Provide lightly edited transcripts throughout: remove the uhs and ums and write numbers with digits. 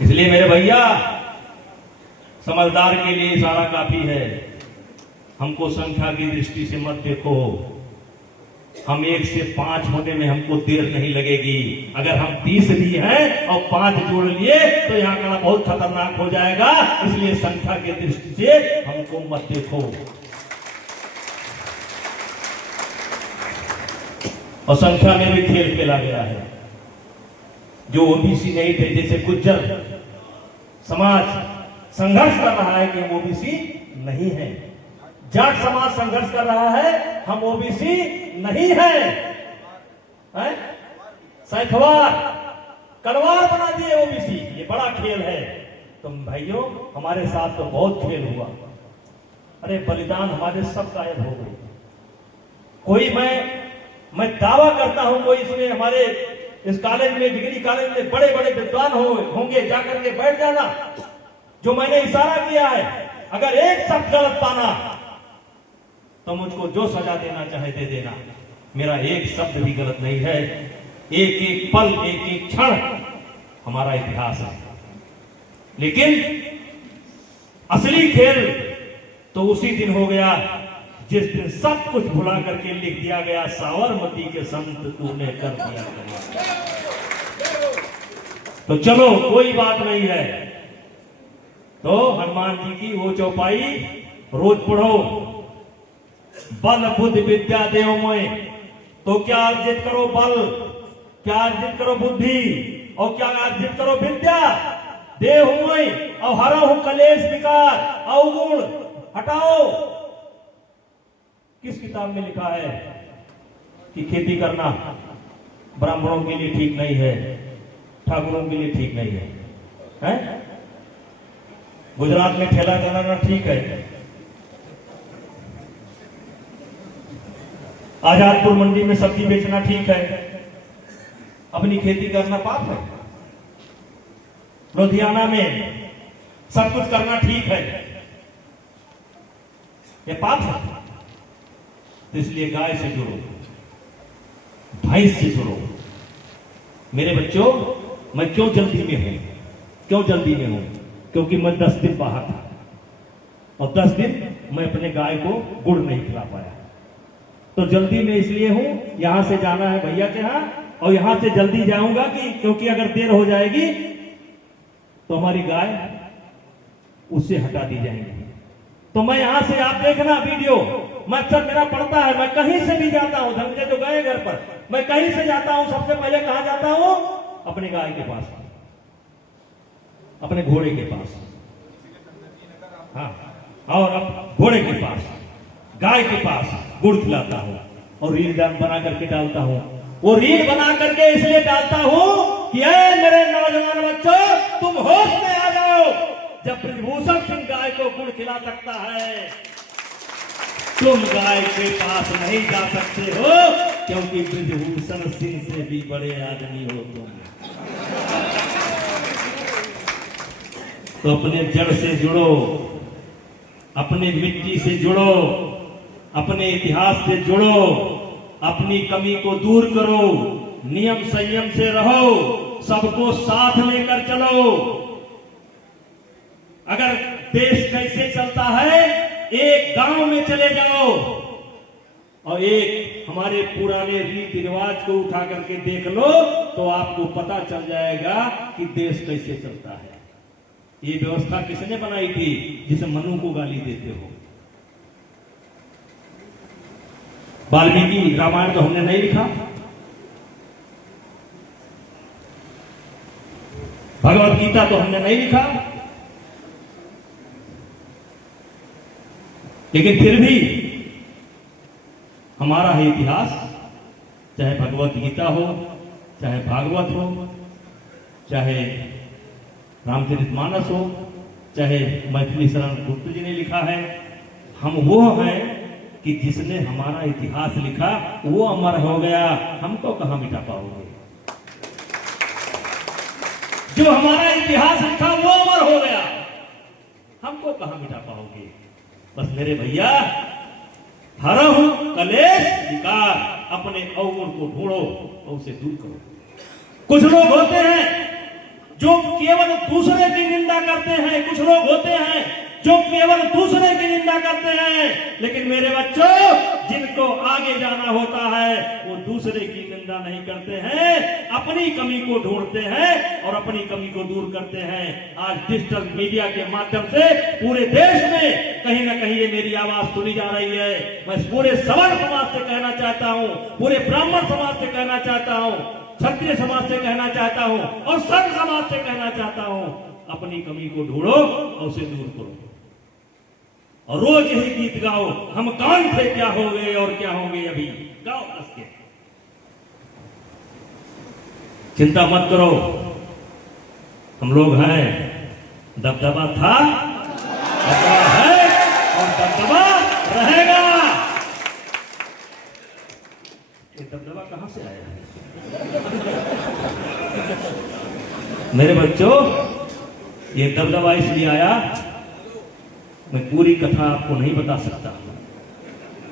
इसलिए मेरे भैया, समझदार के लिए इशारा काफी है। हमको संख्या की दृष्टि से मत देखो। हम 1 से 5 होने में हमको देर नहीं लगेगी। अगर हम 30 भी हैं और 5 जोड़ लिए तो यहाँ का बहुत खतरनाक हो जाएगा। इसलिए संख्या की दृष्टि से हमको मत देखो। और संख्या में भी खेल खेला गया है। जो ओबीसी नहीं थे, जैसे गुज्जर समाज संघर्ष कर रहा है कि हम ओबीसी नहीं है, जाट समाज संघर्ष कर रहा है हम ओबीसी नहीं है, सैखवार कलवार बना दिए ओबीसी। ये बड़ा खेल है। तो भाइयों, हमारे साथ तो बहुत खेल हुआ। अरे बलिदान हमारे सब गायब हो गए। कोई मैं दावा करता हूं, कोई इसमें हमारे इस कॉलेज में, डिग्री कॉलेज में बड़े बड़े विद्वान होंगे, जाकर के बैठ जाना। जो मैंने इशारा किया है, अगर एक शब्द गलत पाना तो मुझको जो सजा देना चाहे दे देना। मेरा एक शब्द भी गलत नहीं है। एक एक पल, एक एक क्षण हमारा इतिहास है। लेकिन असली खेल तो उसी दिन हो गया जिस दिन सब कुछ भुला करके लिख दिया गया, साबरमती के संत तूने कर दिया। तो चलो, कोई बात नहीं है। तो हनुमान जी की वो चौपाई रोज पढ़ो। बल बुद्ध विद्या देव मोय। तो क्या अर्जित करो? बल। क्या अर्जित करो? बुद्धि। और क्या अर्जित करो? विद्या। देव मोय और हरहु कलेश विकार अवगुण हटाओ। किस किताब में लिखा है कि खेती करना ब्राह्मणों के लिए ठीक नहीं है, ठाकुरों के लिए ठीक नहीं है, हैं? गुजरात में ठेला चलाना ठीक है, आजादपुर मंडी में सब्जी बेचना ठीक है, अपनी खेती करना पाप है। लुधियाना में सब कुछ करना ठीक है, ये पाप है। तो इसलिए गाय से जुड़ो, भैंस से जुड़ो। मेरे बच्चों, मैं क्यों जल्दी में हूं? क्यों जल्दी में हूं? क्योंकि मैं 10 दिन बाहर था और 10 दिन मैं अपने गाय को गुड़ नहीं खिला पाया। तो जल्दी में इसलिए हूं, यहां से जाना है भैया के यहां, और यहां से जल्दी जाऊंगा क्योंकि अगर देर हो जाएगी तो हमारी गाय उससे हटा दी जाएगी। तो मैं यहां से, आप देखना वीडियो, मैं अक्सर मेरा पड़ता है, मैं कहीं से भी जाता हूं, धमके तो गए घर पर, मैं कहीं से जाता हूं, सबसे पहले कहां जाता हूं? अपने गाय के पास, अपने घोड़े के पास। हाँ, और अब घोड़े के पास, गाय के पास गुड़ खिलाता हूं और रील बना करके डालता हूं। वो रील बना करके इसलिए डालता हूं कि ऐ मेरे नौजवान बच्चों, तुम होश में आ जाओ। जब ब्रजभूषण सिंह गाय को गुड़ खिला सकता है, तुम गाय के पास नहीं जा सकते हो, क्योंकि ब्रजभूषण सिंह से भी बड़े आदमी हो तुम। तो अपने जड़ से जुड़ो, अपने मिट्टी से जुड़ो, अपने इतिहास से जुड़ो, अपनी कमी को दूर करो, नियम संयम से रहो, सबको साथ लेकर चलो। अगर देश कैसे चलता है, एक गांव में चले जाओ और एक हमारे पुराने रीति रिवाज को उठा करके देख लो, तो आपको पता चल जाएगा कि देश कैसे चलता है। ये व्यवस्था किसने बनाई थी जिसे मनु को गाली देते हो? वाल्मीकि रामायण तो हमने नहीं लिखा, भगवत गीता तो हमने नहीं लिखा, लेकिन फिर भी हमारा है इतिहास। चाहे भगवत गीता हो, चाहे भागवत हो, चाहे रामचरितमानस हो, चाहे मैथिली शरण गुप्त जी ने लिखा है, हम वो हैं कि जिसने हमारा इतिहास लिखा वो अमर हो गया। हमको कहां मिटा पाओगे? जो हमारा इतिहास लिखा वो अमर हो गया, हमको कहां मिटा पाओगे? बस मेरे भैया, हरहु कलेश विकार, अपने अवगुण को ढूंढो और उसे दूर करो। कुछ लोग होते हैं जो केवल दूसरे की निंदा करते हैं। कुछ लोग होते हैं जो केवल दूसरे की निंदा करते हैं, लेकिन मेरे बच्चों, जिनको आगे जाना होता है वो दूसरे की निंदा नहीं करते हैं, अपनी कमी को ढूंढते हैं और अपनी कमी को दूर करते हैं। आज डिजिटल मीडिया के माध्यम से पूरे देश में कहीं ना कहीं ये मेरी आवाज सुनी जा रही है। मैं पूरे सवर्ण समाज से कहना चाहता हूं, पूरे ब्राह्मण समाज से कहना चाहता हूं, क्षत्रिय समाज से कहना चाहता हूं और सर्व समाज से कहना चाहता हूं, अपनी कमी को ढूंढो और उसे दूर करो। और रोज यही गीत गाओ, हम कान थे क्या हो गए और क्या होंगे अभी, गाओ कस के। चिंता मत करो, हम लोग हैं, दबदबा था, दबदबा है और दबदबा रहेगा। ये दबदबा कहां से आया? मेरे बच्चों, ये दबदबा इसलिए आया, मैं पूरी कथा आपको नहीं बता सकता।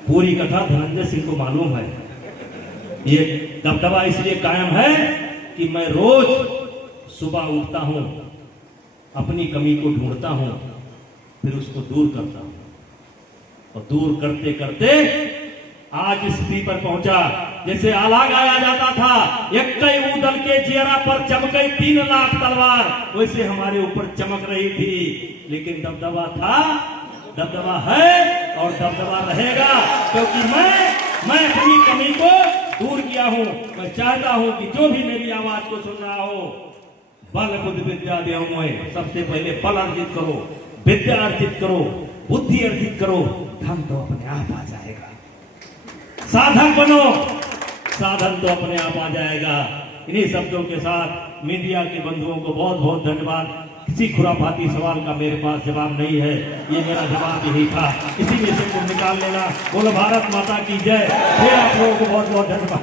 पूरी कथा धनंजय सिंह को मालूम है। ये दबदबा इसलिए कायम है कि मैं रोज सुबह उठता हूं, अपनी कमी को ढूंढता हूं, फिर उसको दूर करता हूं, और दूर करते करते आज इस स्थिति पर पहुंचा। जैसे आला गाया जाता था, एक दल के जियरा पर चमकई 3 लाख तलवार, वैसे हमारे ऊपर चमक रही थी, लेकिन दबदबा था, दबदबा है और दबदबा रहेगा, क्योंकि मैं अपनी कमी को दूर किया हूं। मैं चाहता हूं कि जो भी मेरी आवाज को सुन रहा हो, बल बुद्धि विद्या देहूं, सबसे पहले बल अर्जित करो, विद्या अर्जित करो, बुद्धि अर्जित करो, धन तो अपने आप आ जाएगा। साधक बनो, साधन तो अपने आप आ जाएगा। इन्हीं शब्दों के साथ मीडिया के बंधुओं को बहुत बहुत धन्यवाद। किसी खुराफाती सवाल का मेरे पास जवाब नहीं है, ये मेरा जवाब यही था, इसी में से तुम निकाल लेना। बोलो भारत माता की जय। फिर आप लोगों को बहुत बहुत धन्यवाद।